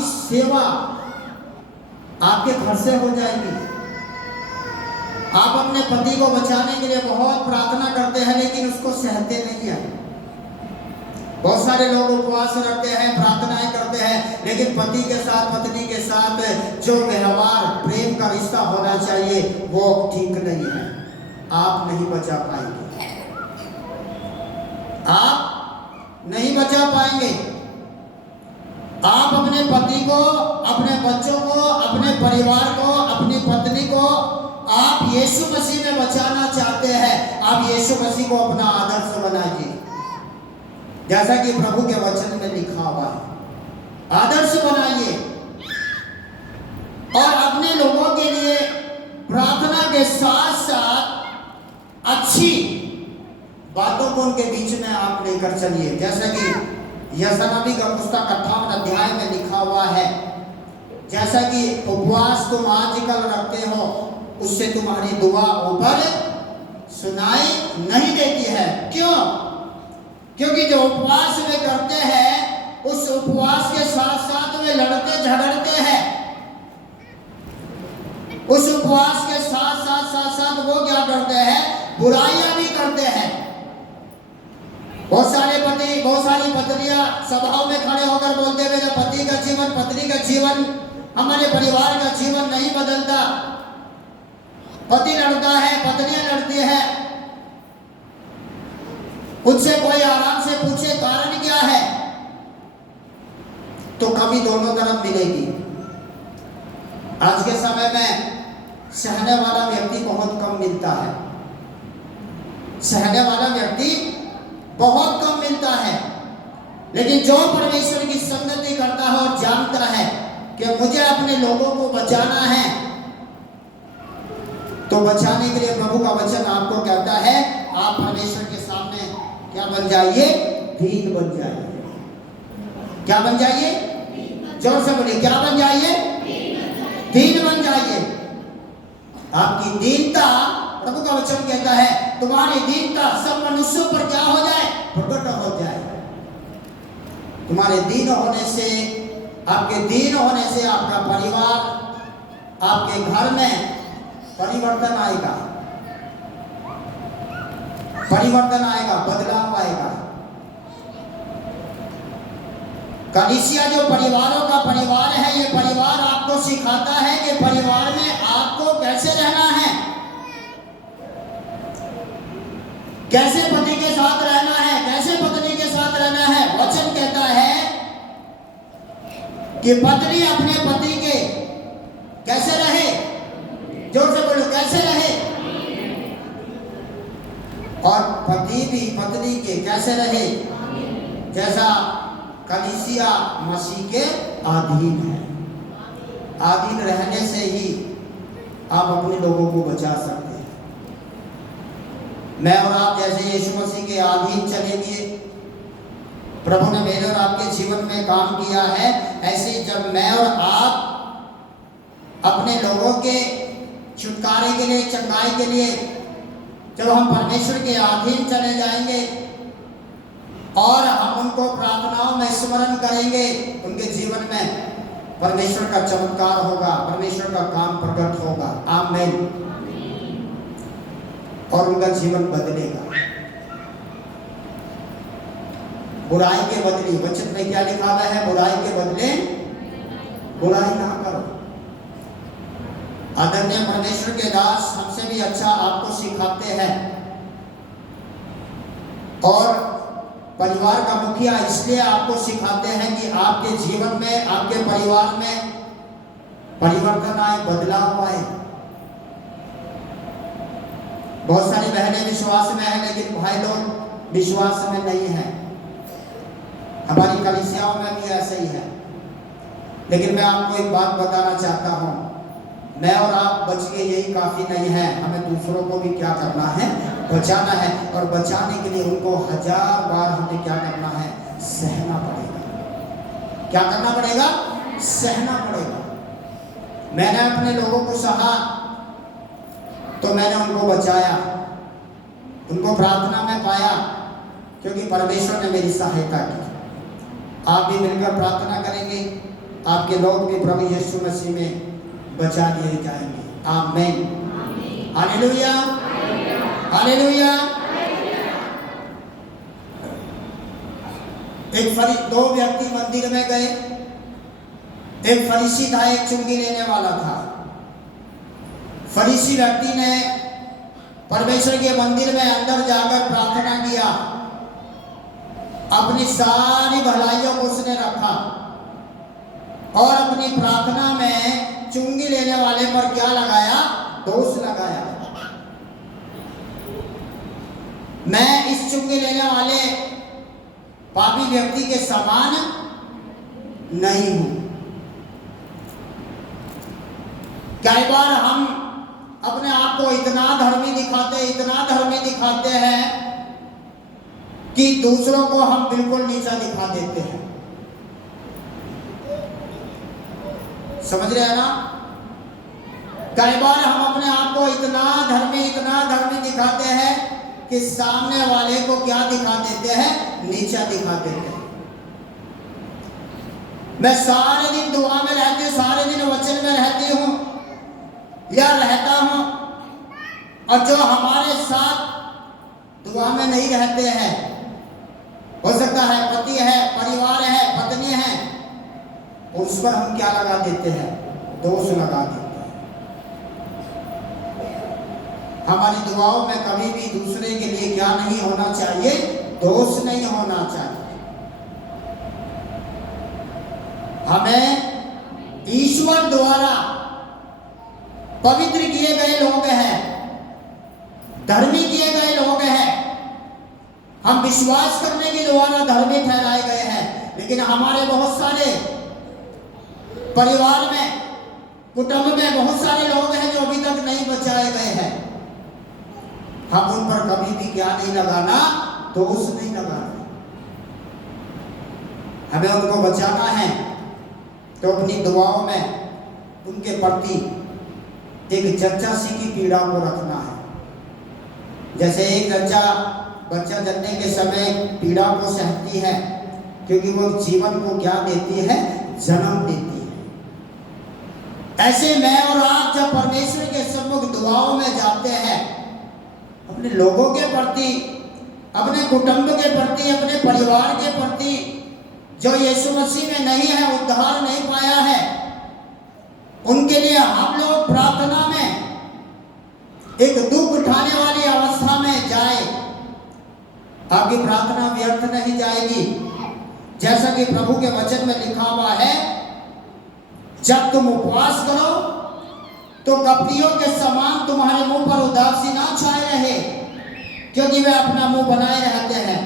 आपकी सेवा आपके घर से हो जाएगी। आप अपने पति को बचाने के लिए बहुत प्रार्थना करते हैं, लेकिन उसको सहते नहीं हैं। बहुत सारे लोग उपवास रखते हैं, प्रार्थनाएं करते हैं, लेकिन पति के साथ, पत्नी के साथ जो व्यवहार, प्रेम का रिश्ता होना चाहिए वो ठीक नहीं है। आप नहीं बचा पाएंगे, आप नहीं बचा पाएंगे। आप अपने पति को, अपने बच्चों को, अपने परिवार को, अपनी पत्नी को आप यीशु मसीह में बचाना चाहते हैं। आप यीशु मसीह को अपना आदर्श बनाइए, जैसा कि प्रभु के वचन में लिखा हुआ है। आदर्श बनाइए और अपने लोगों के लिए प्रार्थना के साथ साथ अच्छी बातों को उनके बीच में आप लेकर चलिए। जैसा कि यशायाह नबी का पुस्तक 58 अध्याय में लिखा हुआ है, जैसा कि उपवास तुम आजकल रखते हो, उससे तुम्हारी दुआ ऊपर सुनाई नहीं देती है। क्यों? क्योंकि जो उपवास वे करते हैं, उस उपवास के साथ साथ वे लड़ते झगड़ते हैं। उस उपवास के साथ साथ वो क्या करते हैं? बुराइयां भी करते हैं। बहुत सारे पति, बहुत सारी पत्नियां सभाओं में खड़े होकर बोलते हैं, मेरे पति का जीवन, पत्नी का जीवन, हमारे परिवार का जीवन नहीं बदलता। पति लड़ता है, पत्नियां लड़ती है। उनसे कोई आराम से पूछे कारण क्या है, तो कभी दोनों तरफ मिलेगी। आज के समय में सहने वाला व्यक्ति बहुत कम मिलता है। सहने वाला व्यक्ति बहुत कम मिलता है। लेकिन जो परमेश्वर की संगति करता है और जानता है कि मुझे अपने लोगों को बचाना है, तो बचाने के लिए प्रभु का वचन आपको कहता है, आप परमेश्वर के सामने क्या बन जाइए? दीन बन जाइए। क्या बन जाइए? जोर से बोलिए, क्या बन जाइए? दीन बन जाइए। आपकी दीनता, प्रभु का वचन कहता है, तुम्हारी दीनता सब मनुष्यों पर क्या हो जाए? प्रकट हो जाए। तुम्हारे दीन होने से, आपके दीन होने से आपका परिवार, आपके घर में परिवर्तन आएगा, परिवर्तन आएगा, बदलाव आएगा। कलीसिया जो परिवारों का परिवार है, ये परिवार आपको सिखाता है कि परिवार में आपको कैसे रहना है, कैसे पति के साथ रहना है, कैसे पत्नी के साथ रहना है। वचन कहता है कि पत्नी अपने पति के कैसे रहे? जोर से बोलो, कैसे रहे? और पति भी पत्नी के कैसे रहे? जैसा कलीसिया मसीह के अधीन है। अधीन रहने से ही आप अपने लोगों को बचा सकते हैं। मैं और आप जैसे यीशु मसीह के अधीन चलेंगे, प्रभु ने मेरे और आपके जीवन में काम किया है, ऐसे जब मैं और आप अपने लोगों के छुटकारे के लिए, चंगाई के लिए, जब हम परमेश्वर के अधीन चले जाएंगे और हम उनको प्रार्थनाओं में स्मरण करेंगे, उनके जीवन में परमेश्वर का चमत्कार होगा, परमेश्वर का काम प्रकट होगा। आमीन। और उनका जीवन बदलेगा। बुराई के बदले, वचन में क्या लिखा हुआ है? बुराई के बदले बुराई ना करो। आदरणीय परमेश्वर के दास हमसे भी अच्छा आपको सिखाते हैं। और परिवार का मुखिया इसलिए आपको सिखाते हैं कि आपके जीवन में, आपके परिवार में परिवर्तन आए, बदलाव आए। बहुत सारी बहनें विश्वास में हैं, लेकिन भाई लोग विश्वास में नहीं है। हमारी कलीसियाओं में भी ऐसे ही है। लेकिन मैं आपको एक बात बताना चाहता हूँ, मैं और आप बच के यही काफी नहीं है, हमें दूसरों को भी क्या करना है? बचाना है। और बचाने के लिए उनको 1000 बार हमें क्या करना है? सहना पड़ेगा। क्या करना पड़ेगा? सहना पड़ेगा। मैंने अपने लोगों को सहा तो मैंने उनको बचाया, उनको प्रार्थना में पाया, क्योंकि परमेश्वर ने मेरी सहायता की। आप भी मिलकर प्रार्थना करेंगे, आपके लोग भी प्रभु यीशु मसीह में बचा लिए जाएंगे। आमीन। Hallelujah, hallelujah. दो व्यक्ति मंदिर में गए। एक फरीसी था, एक चुंगी लेने वाला था। फरीसी व्यक्ति ने परमेश्वर के मंदिर में अंदर जाकर प्रार्थना किया। अपनी सारी भलाइयों को उसने रखा और अपनी प्रार्थना में चुंगी लेने वाले पर क्या लगाया? दोष लगाया। मैं इस चुंगी लेने वाले पापी व्यक्ति के समान नहीं हूं। कई बार हम अपने आप को इतना धर्मी दिखाते हैं कि दूसरों को हम बिल्कुल नीचा दिखा देते हैं। समझ रहे हैं ना? कई बार हम अपने आप को इतना धर्मी दिखाते हैं कि सामने वाले को क्या दिखा देते हैं? नीचा दिखा देते हैं। मैं सारे दिन दुआ में रहती हूँ, सारे दिन वचन में रहती हूँ या रहता हूँ, और जो हमारे साथ दुआ में नहीं रहते हैं, हो सकता है पति है, परिवार है, पत्नी है, उस पर हम क्या लगा देते हैं? दोष लगा देते हैं। हमारी दुआओं में कभी भी दूसरे के लिए क्या नहीं होना चाहिए? दोष नहीं होना चाहिए। हमें ईश्वर द्वारा पवित्र किए गए लोग हैं, धर्मी किए गए लोग हैं। हम विश्वास करने के द्वारा धर्मी ठहराए गए हैं। लेकिन हमारे बहुत सारे परिवार में, कुटुंब में बहुत सारे लोग हैं जो अभी तक नहीं बचाए गए हैं। हम उन पर कभी भी क्या नहीं लगाना? दोष नहीं लगाना। हमें उनको बचाना है तो अपनी दुआओं में उनके प्रति एक जच्चा सी की पीड़ा को रखना है। जैसे एक बच्चा जन्मने के समय पीड़ा को सहती है, क्योंकि वो जीवन को क्या देती है? जन्म देती है। ऐसे मैं और आप जब परमेश्वर के सम्मुख दुआओं में जाते हैं, अपने लोगों के प्रति, अपने कुटुंब के प्रति, अपने परिवार के प्रति, जो यीशु मसीह में नहीं है, उद्धार नहीं पाया है, उनके लिए हम लोग प्रार्थना में एक दुख उठाने वाली अवस्था में जाए। आपकी प्रार्थना व्यर्थ नहीं जाएगी। जैसा कि प्रभु के वचन में लिखा हुआ है, जब तुम उपवास करो तो कपटियों के समान तुम्हारे मुंह पर उदासी ना छाए रहे, क्योंकि वे अपना मुंह बनाए रहते हैं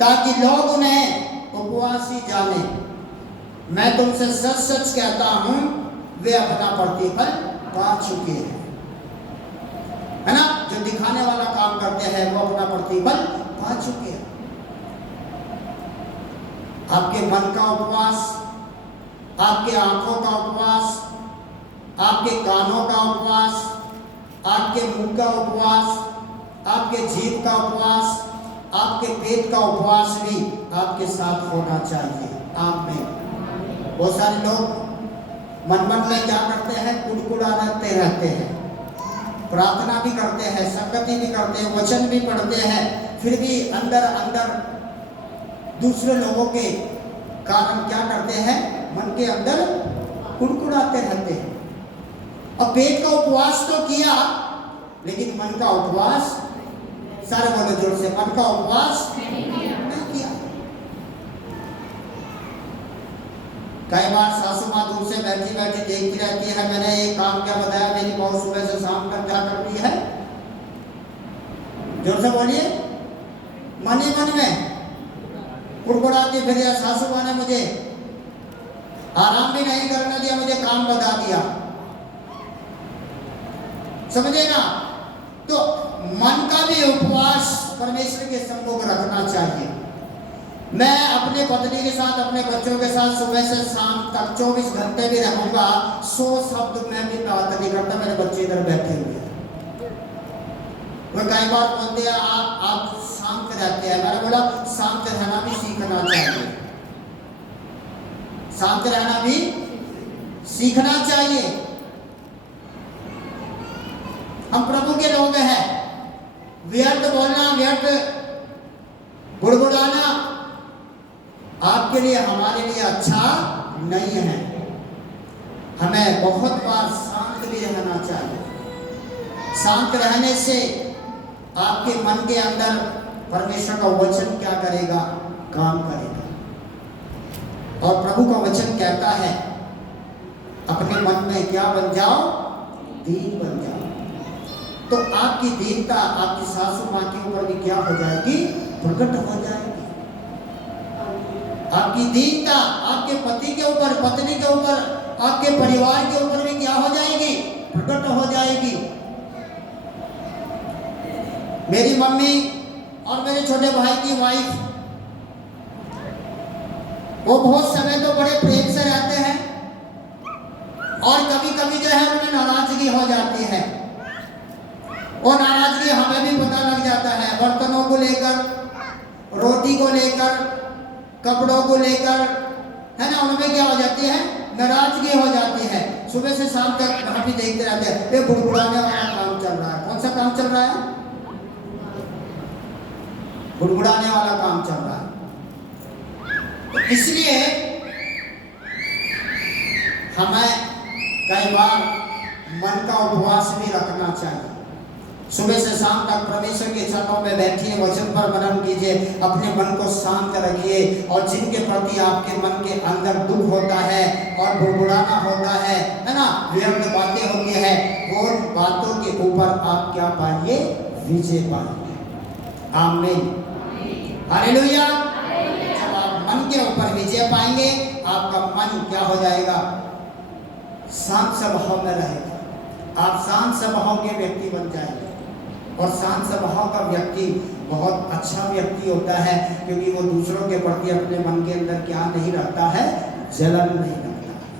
ताकि लोग उन्हें उपवासी जाने। मैं तुमसे सच सच कहता हूं, वे अपना प्रतिफल पा चुके हैं। है ना? जो दिखाने वाला काम करते हैं वो अपना प्रतिफल पा चुके हैं। आपके मन का उपवास, आपके आंखों का उपवास, आपके कानों का उपवास, आपके मुंह का उपवास, आपके जीभ का उपवास, आपके पेट का उपवास भी आपके साथ होना चाहिए। आमीन। बहुत सारे लोग मन में क्या करते हैं? कुड़कुड़ाते रहते हैं। प्रार्थना भी करते हैं, संगति भी करते हैं, वचन भी पढ़ते हैं, फिर भी अंदर दूसरे लोगों के कारण क्या करते हैं? मन के अंदर कुड़कुड़ाते रहते हैं। और पेट का उपवास तो किया, लेकिन मन का उपवास, सारे बोलो जोर से, मन का उपवास नहीं किया। कई बार सासू माँ दूर से बैठी देखती रहती है, मैंने एक काम क्या बताया, मेरी बहू सुबह से शाम तक क्या कर रही है? जोर से बोलिए। मन ही मन में कुड़कुड़ाती फिर, सासू माँ ने मुझे आराम भी नहीं करने दिया, मुझे काम बता दिया। समझे ना? तो मन का भी उपवास परमेश्वर के सम्मुख रखना चाहिए। मैं अपने पत्नी के साथ, अपने बच्चों के साथ सुबह से शाम तक 24 घंटे भी रहूंगा, 100 शब्द मैं भी बात नहीं करता। मेरे बच्चे इधर बैठे हुए हैं, वो कई बार बोलते हैं आप शांत रहते हैं। मैंने बोला शांत रहना भी सीखना चाहिए। शांत रहना भी सीखना चाहिए। हम प्रभु के लोग हैं, व्यर्थ बोलना, व्यर्थ बुड़बुड़ाना आपके लिए, हमारे लिए अच्छा नहीं है। हमें बहुत बार शांत भी रहना चाहिए। शांत रहने से आपके मन के अंदर परमेश्वर का वचन क्या करेगा? काम करेगा। और प्रभु का वचन कहता है अपने मन में क्या बन जाओ? दीन बन जाओ। तो आपकी दीनता आपकी सासू माँ के ऊपर भी क्या हो जाएगी? प्रकट हो जाएगी। आपकी दीनता आपके पति के ऊपर, पत्नी के ऊपर, आपके परिवार के ऊपर भी क्या हो जाएगी? प्रकट हो जाएगी। मेरी मम्मी और मेरे छोटे भाई की वाइफ, वो बहुत समय तो बड़े प्रेम से रहते हैं और कभी कभी जो है उनमें नाराजगी हो जाती है। और नाराजगी हमें भी पता लग जाता है, बर्तनों को लेकर, रोटी को लेकर, कपड़ों को लेकर, है ना, उनमें क्या हो जाती है? नाराजगी हो जाती है। सुबह से शाम तक हम भी देखते रहते हैं, ये बुड़बुड़ाने वाला काम चल रहा है। कौन सा काम चल रहा है? बुड़बुड़ाने वाला काम चल रहा है। तो इसलिए हमें कई बार मन का उपवास भी रखना चाहिए। सुबह से शाम तक परमेश्वर के चरणों में बैठिए, वचन पर मनन कीजिए, अपने मन को शांत रखिए। और जिनके प्रति आपके मन के अंदर दुख होता है और बुड़बुड़ाना होता है ना, व्यर्थ बातें होती है, वो बातों के ऊपर आप क्या पाएंगे? विजय पाएंगे। आमीन, हालेलुया। जब आप मन के ऊपर विजय पाएंगे, आपका मन क्या हो जाएगा? शांत स्वभाव में रहेगा। आप शांत स्वभाव के व्यक्ति बन जाएंगे। और शांत स्वभाव का व्यक्ति बहुत अच्छा व्यक्ति होता है, क्योंकि वो दूसरों के प्रति अपने मन के अंदर क्या नहीं रखता है? जलन नहीं रखता है,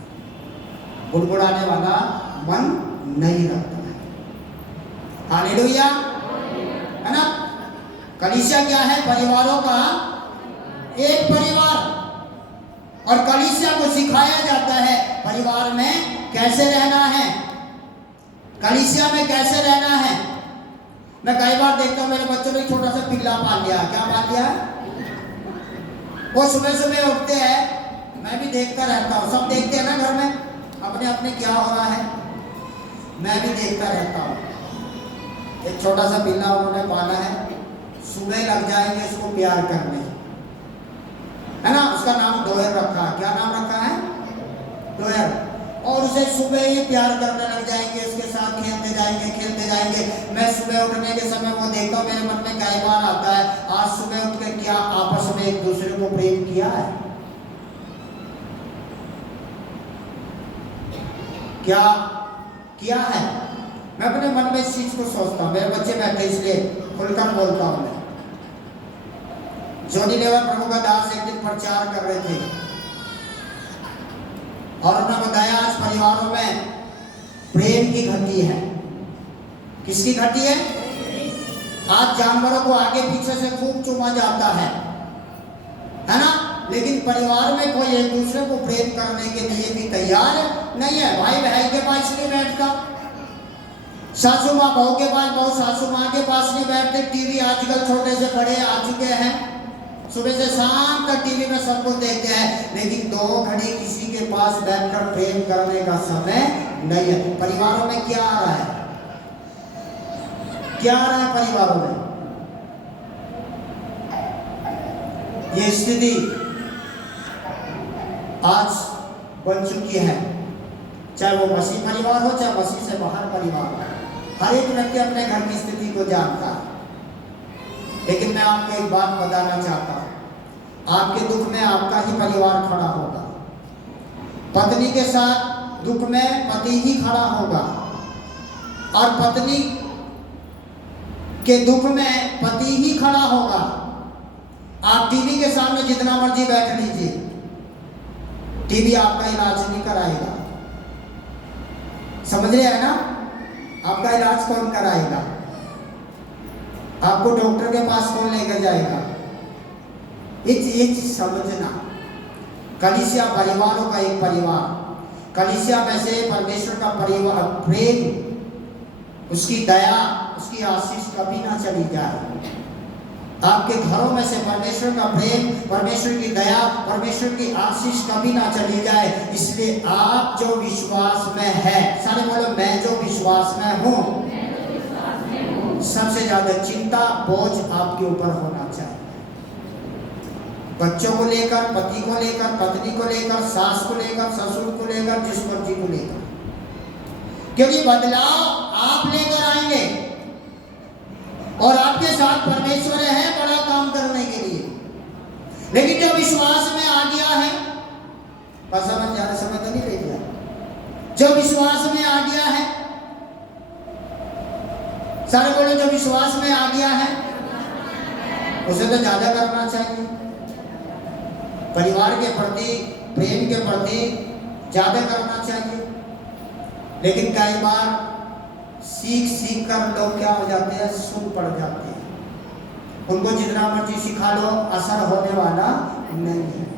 बुड़बुड़ाने वाला मन नहीं रखता है। हालेलुया, है ना। कलीसिया क्या है? परिवारों का एक परिवार। और कलीसिया को सिखाया जाता है परिवार में कैसे रहना है, कलीसिया में कैसे रहना है। मैं कई बार देखता हूँ, मेरे बच्चों ने छोटा सा पिल्ला पाल लिया। क्या पाल लिया? वो सुबह सुबह उठते हैं, मैं भी देखता रहता हूँ। सब देखते हैं ना घर में, अपने अपने क्या हो रहा है, मैं भी देखता रहता हूँ। एक छोटा सा पिल्ला उन्होंने पाला है, सुबह लग जाएंगे उसको प्यार करने, है ना। उसका नाम डोयर रखा है। क्या नाम रखा है? डोयर। और उसे सुबह ही प्यार करने लग जाएंगे, उसके साथ खेलते जाएंगे, खेलते जाएंगे। मैं सुबह उठने के समय वो देखता हूँ, मेरे मन में कई बार आता है, आज सुबह उठ के क्या आपस में एक दूसरे को प्रेम किया है? क्या किया है? मैं अपने मन में इस चीज को सोचता हूँ। मेरे बच्चे बैठे इसलिए खुलकर बोलता हूँ मैं। जोनी लेवर प्रभु का दास एक दिन प्रचार कर रहे थे और उन्होंने बताया आज परिवारों में प्रेम की घटी है। किसकी घटी है? आज जानवरों को आगे पीछे से खूब चूमा जाता है ना, लेकिन परिवार में कोई एक दूसरे को प्रेम करने के लिए भी तैयार नहीं है। भाई भाई के पास नहीं बैठता, सासू माँ बहू के पास, बहू सासू माँ के पास नहीं बैठते। टीवी आजकल छोटे से बड़े आ चुके हैं, सुबह से शाम तक टीवी में सब कुछ देखते हैं, लेकिन दो घड़ी किसी के पास बैठकर प्रेम करने का समय नहीं है। परिवारों में क्या आ रहा है? क्या आ रहा है परिवारों में? ये स्थिति आज बन चुकी है। चाहे वो मसीह परिवार हो, चाहे मसीह से बाहर परिवार हो, हर एक व्यक्ति अपने घर की स्थिति को जानता है। लेकिन मैं आपको एक बात बताना चाहता हूं, आपके दुख में आपका ही परिवार खड़ा होगा। पत्नी के साथ दुख में पति ही खड़ा होगा, और पत्नी के दुख में पति ही खड़ा होगा। आप टीवी के सामने जितना मर्जी बैठ लीजिए, टीवी आपका इलाज नहीं कराएगा। समझ रहे हैं ना? आपका इलाज कौन कराएगा? आपको डॉक्टर के पास कौन लेकर जाएगा? ये चीज समझना। कलीसिया परिवारों का एक परिवार, कलीसिया में से परमेश्वर का परिवार, प्रेम, उसकी दया, उसकी आशीष कभी ना चली जाए। आपके घरों में से परमेश्वर का प्रेम, परमेश्वर की दया, परमेश्वर की आशीष कभी ना चली जाए। इसलिए आप जो विश्वास में है, सारे बोलो मैं जो विश्वास में हूँ, सबसे ज्यादा चिंता बोझ आपके ऊपर होना चाहिए। बच्चों को लेकर, पति को लेकर, पत्नी को लेकर, सास को लेकर, ससुर को लेकर, जिस मर्जी को लेकर, क्योंकि बदलाव आप लेकर आएंगे और आपके साथ परमेश्वर है बड़ा काम करने के लिए। लेकिन जो विश्वास में आ गया है, बस समझ ज्यादा समय तो नहीं ले गया, जो विश्वास में आ गया है, सारे बोले जो विश्वास में आ गया है, उसे तो ज्यादा करना चाहिए। परिवार के प्रति, प्रेम के प्रति ज्यादा करना चाहिए। लेकिन कई बार सीख सीख कर लोग क्या हो जाते हैं, सुन पड़ जाते हैं। उनको जितना मर्जी सिखा लो असर होने वाला नहीं है।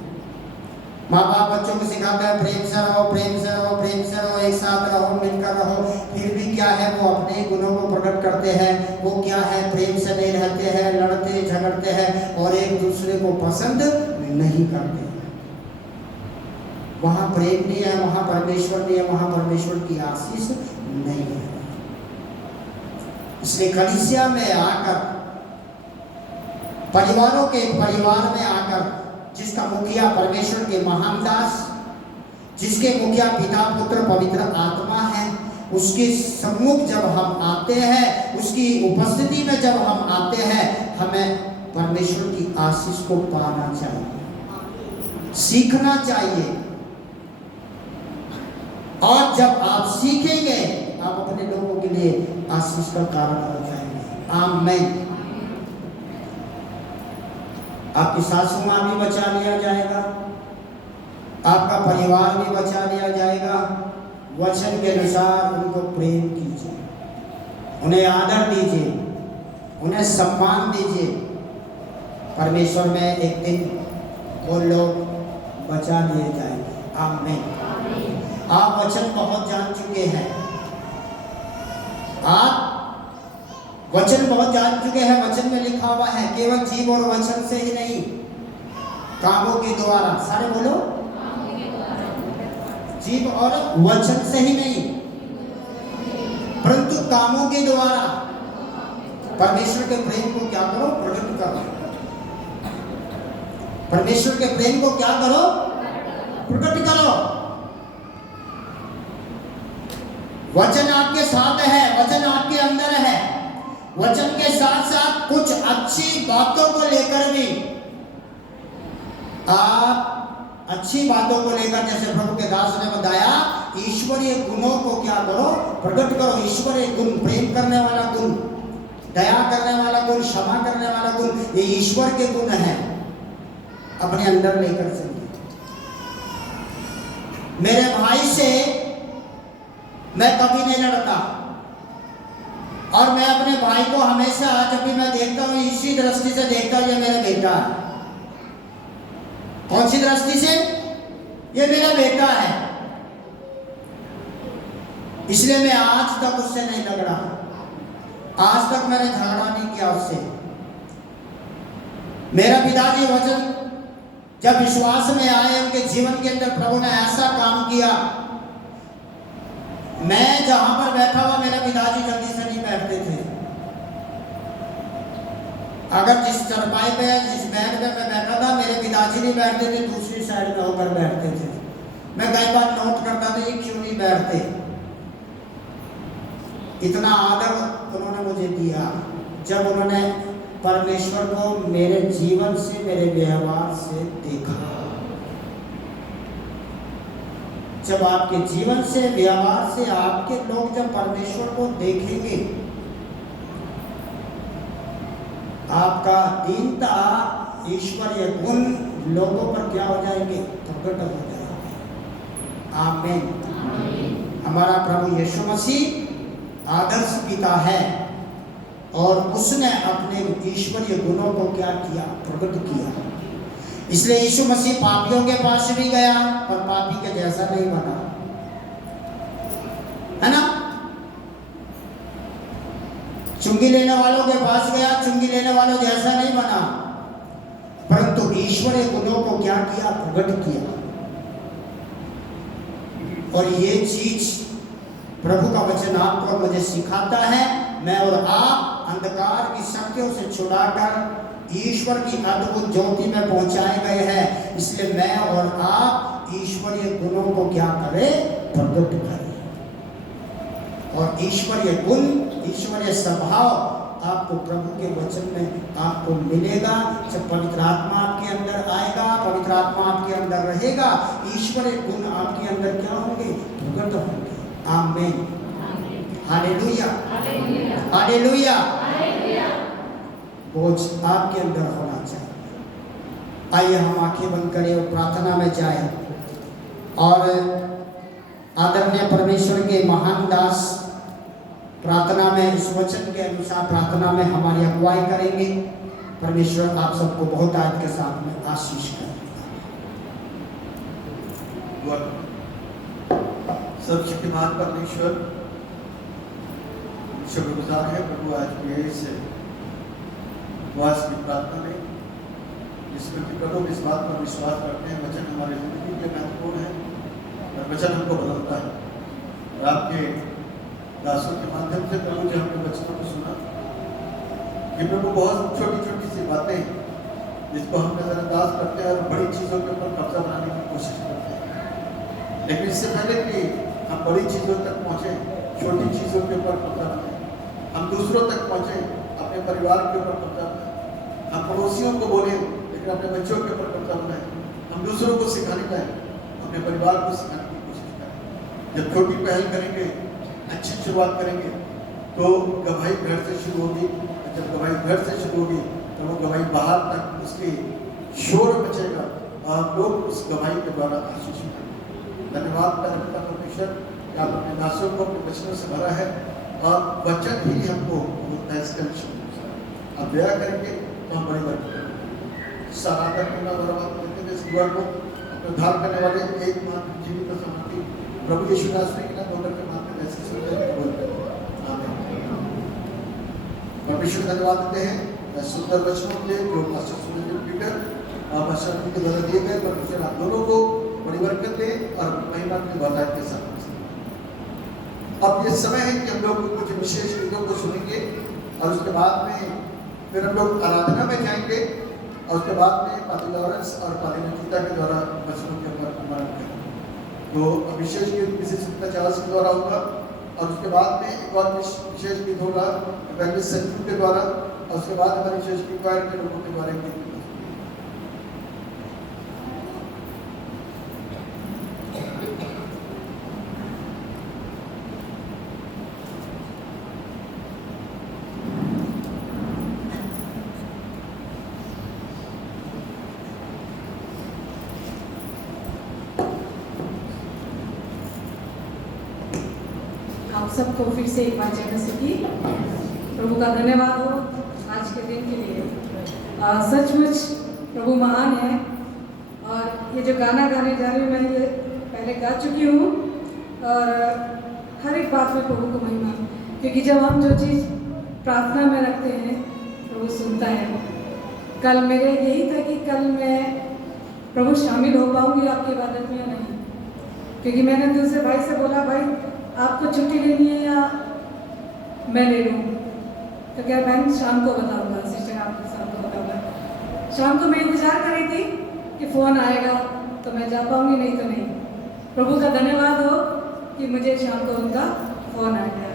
माँ बाप बच्चों को सिखाता है प्रेम से रहो, प्रेम से रहो, प्रेम से रहो, एक साथ रहो, मिलकर रहो, फिर भी क्या है वो अपने गुणों को प्रकट करते हैं। वो क्या है, प्रेम से नहीं रहते हैं, लड़ते झगड़ते हैं और एक दूसरे को पसंद नहीं करते हैं। वहां प्रेम नहीं है, वहां परमेश्वर नहीं है, वहां परमेश्वर की आशीष नहीं है। इसलिए कलीसिया में आकर, परिवारों के परिवार में आकर, जिसका मुखिया परमेश्वर के महान दास, जिसके मुखिया पिता पुत्र पवित्र आत्मा है, उसके सम्मुख जब हम आते हैं, उसकी उपस्थिति में जब हम आते हैं, हमें परमेश्वर की आशीष को पाना चाहिए, सीखना चाहिए। और जब आप सीखेंगे, आप अपने लोगों के लिए आशीष का कारण हो जाएंगे। आमीन। आपकी सासू माँ भी बचा लिया जाएगा, आपका परिवार भी बचा लिया जाएगा। वचन के अनुसार उनको प्रेम कीजिए, उन्हें आदर दीजिए, उन्हें सम्मान दीजिए। परमेश्वर में एक दिन वो लोग बचा लिए जाएंगे। आमीन। आप वचन बहुत जान चुके हैं, आप वचन बहुत जान चुके हैं। वचन में लिखा हुआ है केवल जीव और वचन से ही नहीं, कामों के द्वारा, सारे बोलो, जीव और वचन से ही नहीं, परंतु कामों के द्वारा परमेश्वर के प्रेम को क्या करो, प्रकट करो। परमेश्वर के प्रेम को क्या करो, प्रकट करो। वचन आपके साथ है, वचन आपके अंदर है। वचन के साथ साथ कुछ अच्छी बातों को लेकर भी आप अच्छी बातों को लेकर, जैसे प्रभु के दास ने बताया, ईश्वरीय गुणों को क्या करो, प्रकट करो। ईश्वरीय गुण, प्रेम करने वाला गुण, दया करने वाला गुण, क्षमा करने वाला गुण, ये ईश्वर के गुण हैं। अपने अंदर लेकर चलिए। मेरे भाई से मैं कभी नहीं लड़ता और मैं अपने भाई को हमेशा, जब भी मैं देखता हूँ, इसी दृष्टि से देखता हूँ, ये मेरा बेटा है। कौन सी दृष्टि से? ये मेरा बेटा है। इसलिए मैं आज तक उससे नहीं झगड़ा, आज तक मैंने झगड़ा नहीं किया उससे। मेरा पिताजी वचन जब विश्वास में आए, उनके जीवन के अंदर प्रभु ने ऐसा काम किया, मैं जहां पर बैठा हुआ, मेरे पिताजी जल्दी से नहीं बैठते थे। अगर जिस चरपाई पे, जिस बेड पे मैं बैठा था, मेरे पिताजी नहीं बैठते थे, दूसरी साइड में होकर बैठते थे। मैं कई बार नोट करता था, ये क्यों नहीं बैठते। इतना आदर उन्होंने मुझे दिया जब उन्होंने परमेश्वर को मेरे जीवन से, मेरे व्यवहार से देखा। जब आपके जीवन से, व्यवहार से आपके लोग जब परमेश्वर को देखेंगे, आपका दीनता, ईश्वरीय गुण लोगों पर क्या हो जाएंगे, प्रकट हो जाएंगे। आमीन। हमारा प्रभु यीशु मसीह आदर्श पिता है और उसने अपने ईश्वरीय गुणों को क्या किया, प्रकट किया। इसलिए यीशु मसीह पापियों के पास भी गया पर पापी के जैसा नहीं बना, है ना। चुंगी लेने वालों के पास गया, चुंगी लेने वालों जैसा नहीं बना, परंतु ईश्वरीय गुणों को क्या किया, प्रकट किया। और ये चीज प्रभु का वचन आपको और मुझे सिखाता है। मैं और आप अंधकार की शक्तियों से छुड़ाकर ईश्वर की अद्भुत ज्योति में पहुंचाए गए हैं। इसलिए मैं और आप ईश्वरीय गुणों को क्या करें, प्रकट करें। और ईश्वरीय गुण, ईश्वरीय स्वभाव आपको प्रभु के वचन में आपको मिलेगा। जब पवित्र आत्मा आपके अंदर आएगा, पवित्र आत्मा आपके अंदर रहेगा, ईश्वरीय गुण आपके अंदर क्या होंगे, प्रकट होंगे। आमीन, हालेलुया, हालेलुया। बोझ आपके अंदर होना चाहिए। आइए हम आंखें बंद करें और प्रार्थना में जाएं और आदरणीय परमेश्वर के महान दास प्रार्थना में इस वचन के अनुसार प्रार्थना में हमारी अगुवाई करेंगे। परमेश्वर आप सबको बहुत आयत के साथ में आशीष करें। सर्वशक्तिमान परमेश्वर शुक्रगुजार है प्रभु आज के इस वास की प्रार्थना में, जिसमें कि प्रभु इस बात पर विश्वास करते हैं वचन हमारी जिंदगी के महत्वपूर्ण है और वचन हमको बदलता है। और आपके दासों के माध्यम से प्रभु जी हमने वचनों को सुना कि प्रभु बहुत छोटी छोटी सी बातें जिसको हम नजरअंदाज करते हैं और बड़ी चीज़ों के ऊपर कब्जा बनाने की कोशिश करते हैं। लेकिन इससे पहले कि हम बड़ी चीज़ों तक पहुँचे, छोटी चीज़ों के ऊपर कब्जा बनाएं, हम दूसरों तक पहुँचे, अपने परिवार के ऊपर कब्जा बनाएं, हम पड़ोसियों को बोलें लेकिन अपने बच्चों के ऊपर कब्जा बनाएं, हम दूसरों को सिखाने जाएं, अपने परिवार को सिखाने की कोशिश करें। जब छोटी पहल करेंगे, अच्छी शुरुआत करेंगे तो गवाही घर से शुरू होगी। जब गवाही घर से शुरू होगी तो वो गवाही बाहर तक उसकी शोर मचेगा और लोग उस गवाही के द्वारा आशीष पाएंगे। धन्यवाद पिता परमेश्वर कि आप अपने दासों को अपने वचनों से भरा है और वचन ही हमको आप दया करेंगे तो हम बड़ी बात करेंगे। सराहना करना बराबर करते हुए इस दुआ को अपने उद्धार करने वाले एकमात्र जीवित समाधि प्रभु यीशु दास ने के माध्यम ऐसे परमेश्वर धन्यवाद देते हैं सुंदर वचनों के लिए जो पास्टर सुरेंद्र पीटर और पास्टर के द्वारा दिए गए। परमेश्वर आप दोनों को बड़ी बरकत दे और महिमा की बढ़ाई के साथ। अब ये समय है कि हम लोग कुछ विशेष गीतों को सुनेंगे और उसके बाद में फिर हम लोग आराधना में जाएंगे और उसके बाद में पादी लॉरेंस और पादी नचिता के द्वारा वचनों के ऊपर स्मरण करेंगे। तो विशेष गीत मिसेस चार्ल्स के द्वारा होगा और उसके बाद में एक और विशेष गीत होगा इवेंजलिस्ट संजू के द्वारा और उसके बाद हमारे विशेष गीत क्वायर के लोगों के बारे में। सबको फिर से एक बार जगह से की प्रभु का धन्यवाद हो आज के दिन के लिए। सचमुच प्रभु महान है और ये जो गाना गाने जा रही हूँ मैं ये पहले गा चुकी हूँ और हर एक बात में प्रभु को महिमा, क्योंकि जब हम जो चीज़ प्रार्थना में रखते हैं प्रभु सुनता है। कल मेरे यही था कि कल मैं प्रभु शामिल हो पाऊँगी आपकी इबादत में या नहीं, क्योंकि मैंने दूसरे भाई से बोला भाई आपको छुट्टी लेनी है या मैं ले लूँ, तो क्या बहन शाम को बताऊँगा, सिस्टर आपको शाम को बताऊँगा। शाम को मैं इंतज़ार कर रही थी कि फ़ोन आएगा तो मैं जा पाऊँगी, नहीं तो नहीं। प्रभु का धन्यवाद हो कि मुझे शाम को उनका फ़ोन आ गया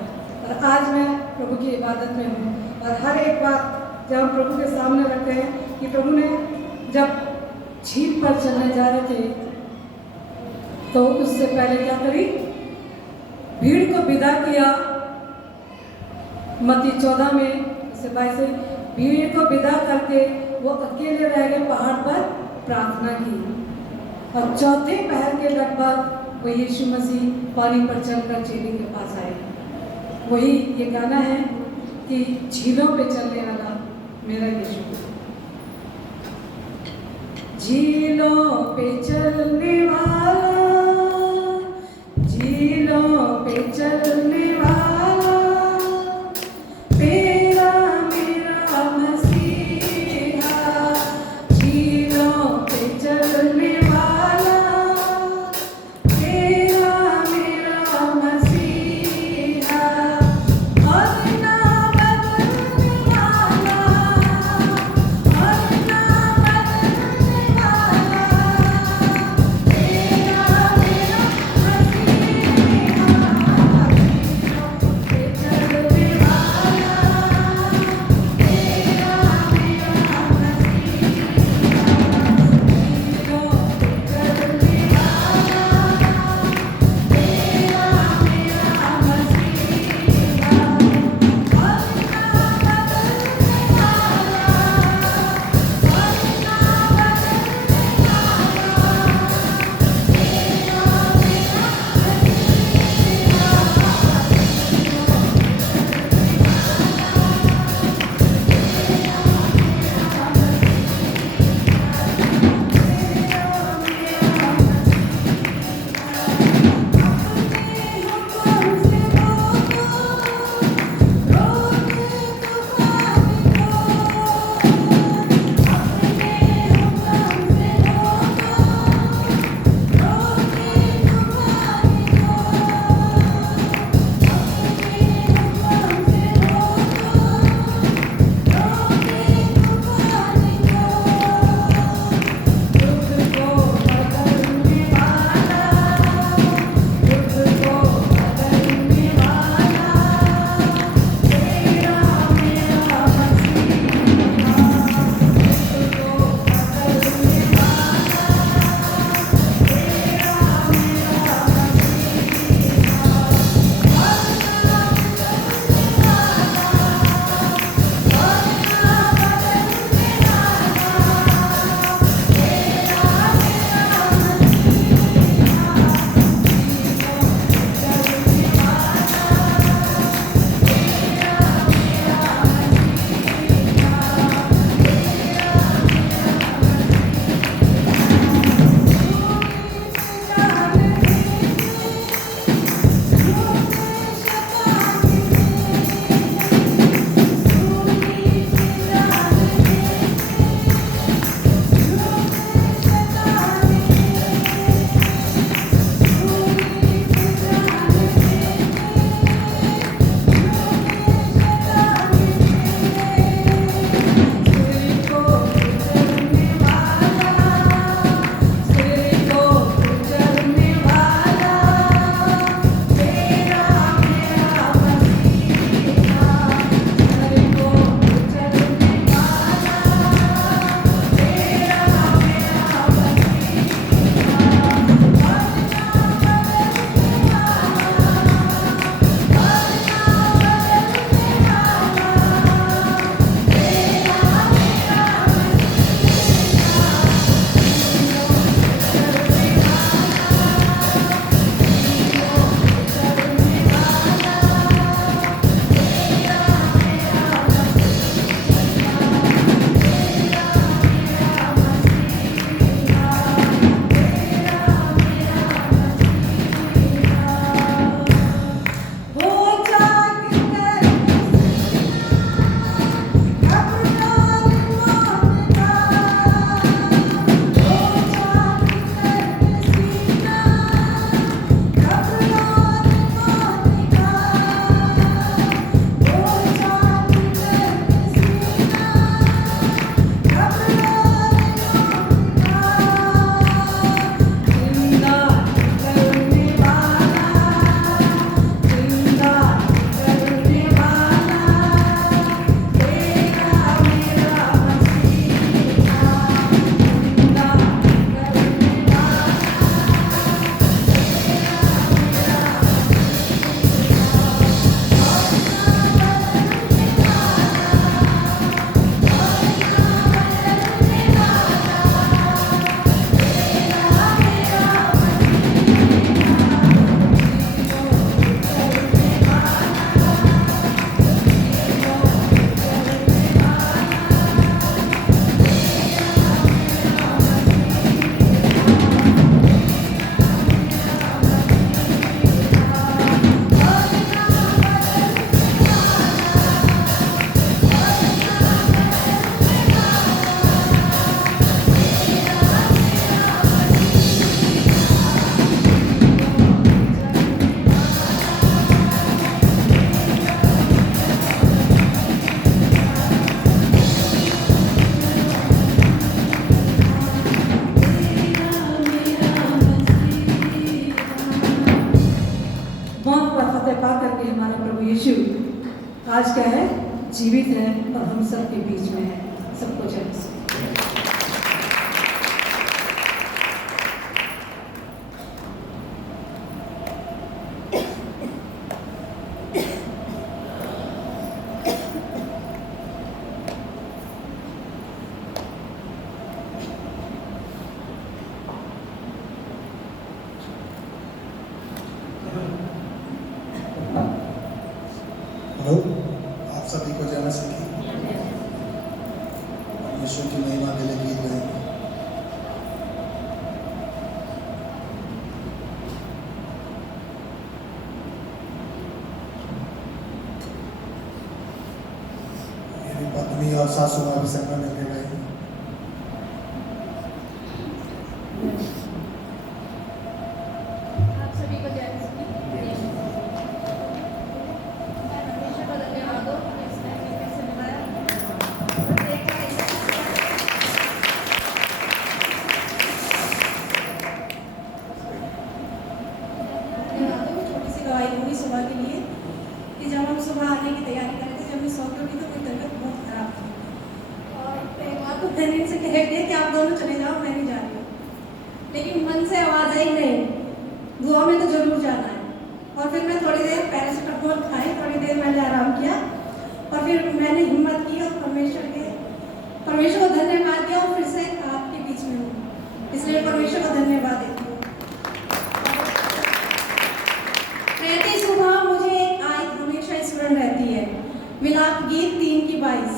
और आज मैं प्रभु की इबादत में हूँ। और हर एक बात जब हम प्रभु के सामने रखते हैं कि प्रभु ने जब झील पर चलने जा रहे थे तो उससे पहले क्या करी, भीड़ को विदा किया। मत्ती 14 में उससे 22 से भीड़ को विदा करके वो अकेले रह गए, पहाड़ पर प्रार्थना की और चौथे पहर के लगभग वो यीशु मसीह पानी पर चलकर चेले के पास आए। वही ये गाना है कि झीलों पे चलने वाला मेरा यीशु। झीलों पे चलने वाला, झीलों पे चलने वाला, तेरा मेरा मसीहा, झीलों पे चलने वाला, तेरा मेरा मसीहा, अपना बदलने वाला, अपना बदलने वाला, तेरा यीशु आज क्या है, जीवित है और हम सब के बीच में है। सबको जय मसीह। हेलो, आप सभी को जय मसीह की। यीशु की महिमा के लिए गीत गाएंगे। मेरी पत्नी और सासू माँ भी संग में मिलके गाएंगे। आप सभी को जय मसीह। हमेशा का धन्यवाद हो इस तरीके से मिलाया। धन्यवाद हो, छोटी सी गवाही दूंगी सुबह के लिए कि जब हम सुबह आने की तैयारी कर रहे थे, जब मैं सो के उठी तो मेरी तबीयत बहुत खराब थी और एक बात तो मैंने इनसे कह दिया कि आप दोनों चले जाओ, मैं नहीं जा रही हूँ। लेकिन मन से आवाज़ आई नहीं, दुआ में तो जरूर जाना है। और फिर मैं थोड़ी देर पैरासीटामोल खाई, थोड़ी देर मैंने आराम किया और फिर मैंने हिम्मत की और परमेश्वर को धन्यवाद दिया और फिर से आपके बीच में हूँ, इसलिए परमेश्वर को धन्यवाद देती हूँ। प्रति सुबह मुझे एक आयत हमेशा स्मरण रहती है, विलाप गीत 3:22।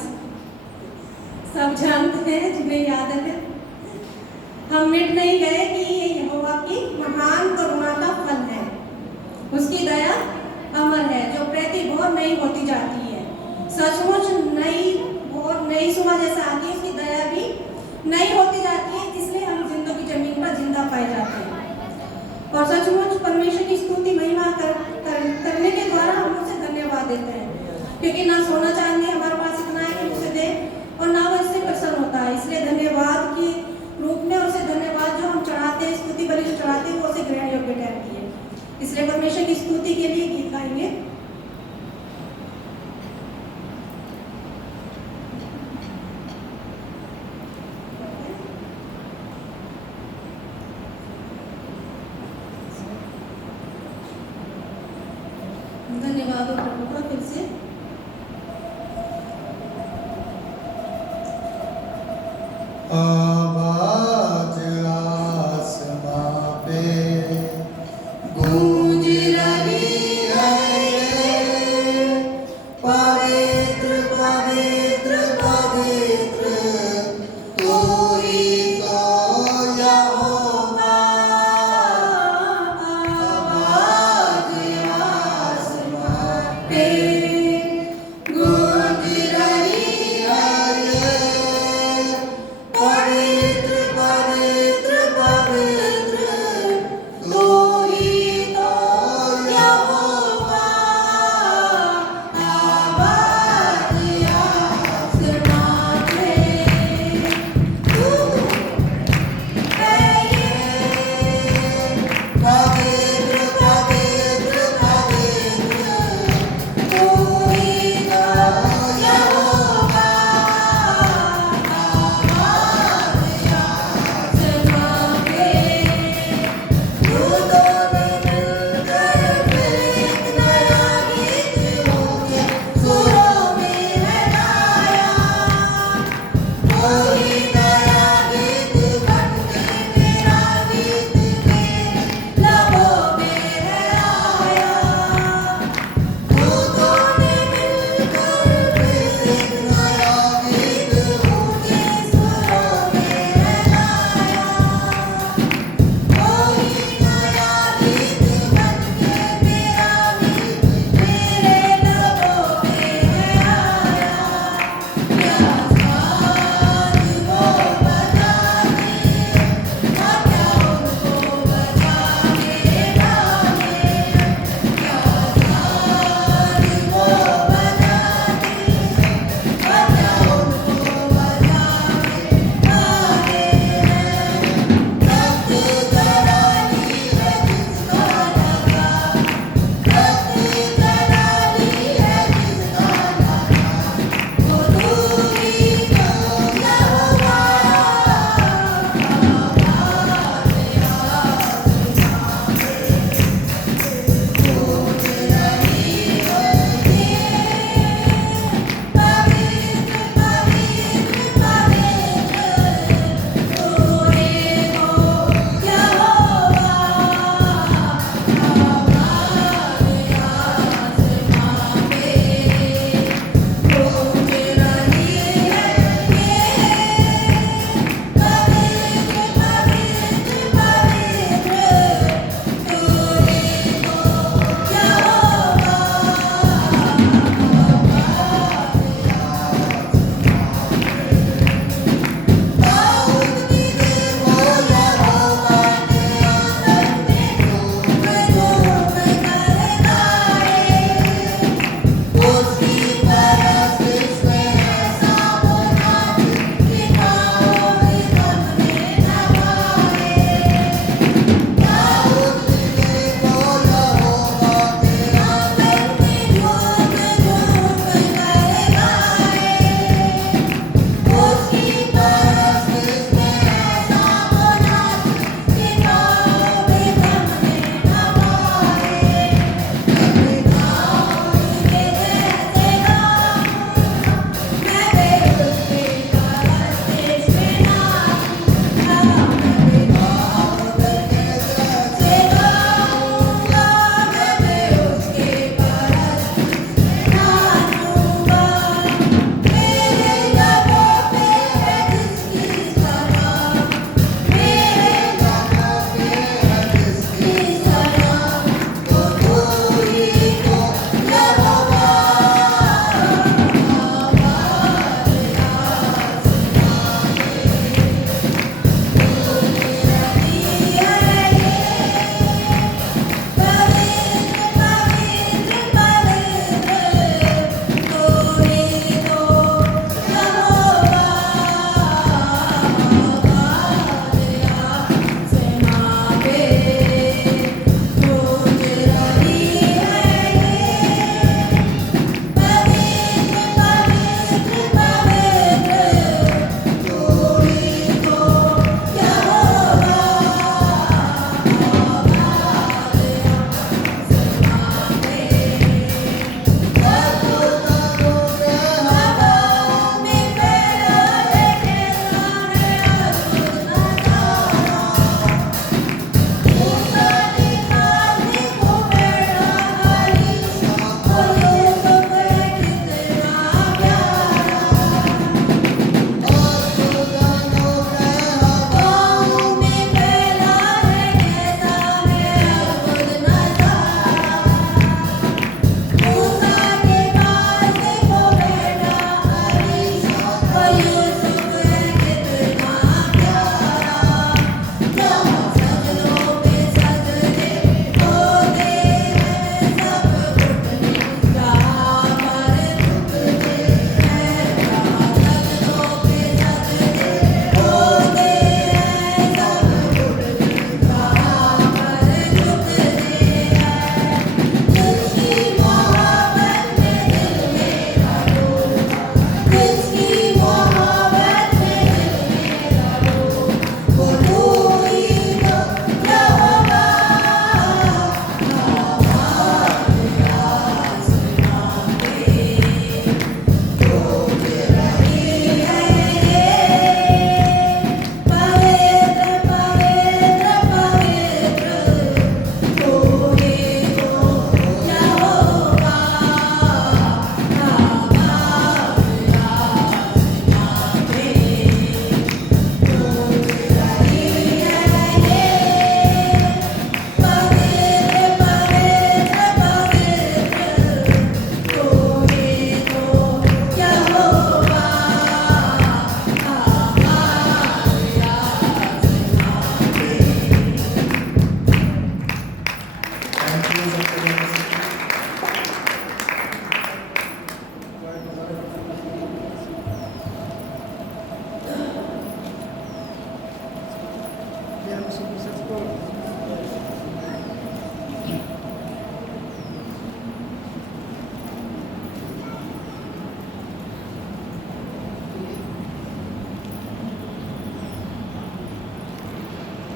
सब जानते हैं, जिन्हें याद है, हम मिट नहीं गए कि ये यहोवा की महान करुणा का फल है, उसकी दया अमर है जो प्रति भोर नई होती जाती है। सचमुच नई भोर नई सुबह जैसा आती है, उसकी दया भी नई होती जाती है, इसलिए हम जिंदों की जमीन पर जिंदा पाए जाते हैं। और सचमुच परमेश्वर की स्तुति महिमा करने के द्वारा हम उसे धन्यवाद देते हैं, क्योंकि ना सोना चांदी हमारे पास इतना है कि उसे दे और ना वो इससे प्रसन्न होता है। इसलिए धन्यवाद के रूप में उसे धन्यवाद जो हम चढ़ाते हैं, स्तुति बलि जो चढ़ाते हैं, वो उसे ग्रहण योग्य ठहरती है। इसलिए परमेश्वर की स्तुति के लिए गीत गाएंगे। धन्यवाद हो प्रभु का फिर से।